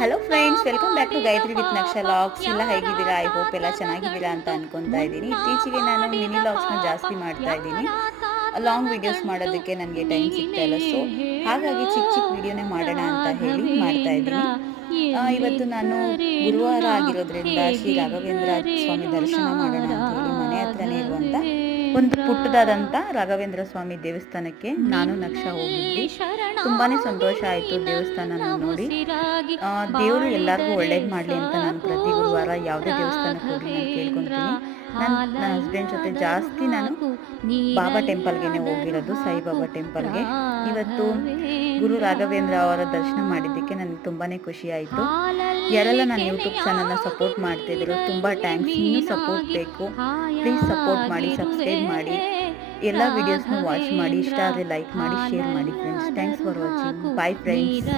Hello friends, welcome back to Gayatri with Naksha logs. ಎಲ್ಲ ಹೇಗಿದ್ದೀರಾ? I hope ಎಲ್ಲ ಚೆನ್ನಾಗಿದ್ದೀರಾ ಅಂತ ಅನ್ಕೊತಾ ಇದ್ದೀನಿ. ಇತ್ತೀಚೆಗೆ ನಾನು ಮಿನಿ ಲಾಗ್ಸ್ನ ಜಾಸ್ತಿ ಮಾಡ್ತಾ ಇದ್ದೀನಿ. ಲಾಂಗ್ ವಿಡಿಯೋಸ್ ಮಾಡೋದಕ್ಕೆ ನನಗೆ ಟೈಮ್ ಸಿಗ್ತಾ ಇಲ್ಲ. ಸೊ ಹಾಗಾಗಿ ಚಿಕ್ಕ ಚಿಕ್ಕ ವಿಡಿಯೋನೇ ಮಾಡೋಣ ಅಂತ ಹೇಳಿ ಮಾಡ್ತಾ ಇದ್ದೀನಿ. ಇವತ್ತು ನಾನು ಗುರುವಾರ ಆಗಿರೋದ್ರಿಂದ ಶ್ರೀ ರಾಘವೇಂದ್ರ ಸ್ವಾಮಿ ದರ್ಶನ ಮಾಡೋಣ ಅಂತ ಹೇಳಿ ಮನೆ ಹತ್ರನೇ ಇರುವಂಥ ಒಂದು ಪುಟ್ಟದಾದಂಥ ರಾಘವೇಂದ್ರ ಸ್ವಾಮಿ ದೇವಸ್ಥಾನಕ್ಕೆ ನಾನು ನಕ್ಷಾ ಹೋಗಿದ್ವಿ. ತುಂಬಾನೇ ಸಂತೋಷ ಆಯಿತು ದೇವಸ್ಥಾನ ನೋಡಿ. ದೇವರು ಎಲ್ಲರಿಗೂ ಒಳ್ಳೇದು ಮಾಡಲಿ ಅಂತ ನಾನು ಪ್ರತಿ ಗುರುವಾರ ಯಾವುದೇ ದೇವಸ್ಥಾನಕ್ಕೆ ಹೋಗಿ ನಾನು ಕೇಳ್ಕೊತೀನಿ. ನನ್ನ ಹಸ್ಬೆಂಡ್ ಜೊತೆ ಜಾಸ್ತಿ ನಾನು ಬಾಬಾ ಟೆಂಪಲ್ಗೆ ಹೋಗಿರೋದು, ಸಾಯಿಬಾಬಾ ಟೆಂಪಲ್ಗೆ. ಇವತ್ತು ಗುರು ರಾಘವೇಂದ್ರ ಅವರ ದರ್ಶನ ಮಾಡಿದ್ದಕ್ಕೆ ನನಗೆ ತುಂಬಾನೇ ಖುಷಿ ಆಯಿತು. ಯಾರೆಲ್ಲ ನನ್ನ ಯೂಟ್ಯೂಬ್ ಚಾನಲ್ನ ಸಪೋರ್ಟ್ ಮಾಡ್ತಿದ್ರು ತುಂಬ ಥ್ಯಾಂಕ್ಸ್. ಇನ್ನೂ ಸಪೋರ್ಟ್ ಬೇಕು, ಪ್ಲೀಸ್ ಸಪೋರ್ಟ್ ಮಾಡಿ, ಸಬ್ಸ್ಕ್ರೈಬ್ ಮಾಡಿ, ಎಲ್ಲ ವಿಡಿಯೋಸ್ನ ವಾಚ್ ಮಾಡಿ, ಇಷ್ಟ ಆದರೆ ಲೈಕ್ ಮಾಡಿ, ಶೇರ್ ಮಾಡಿ friends. Thanks for watching. Bye friends.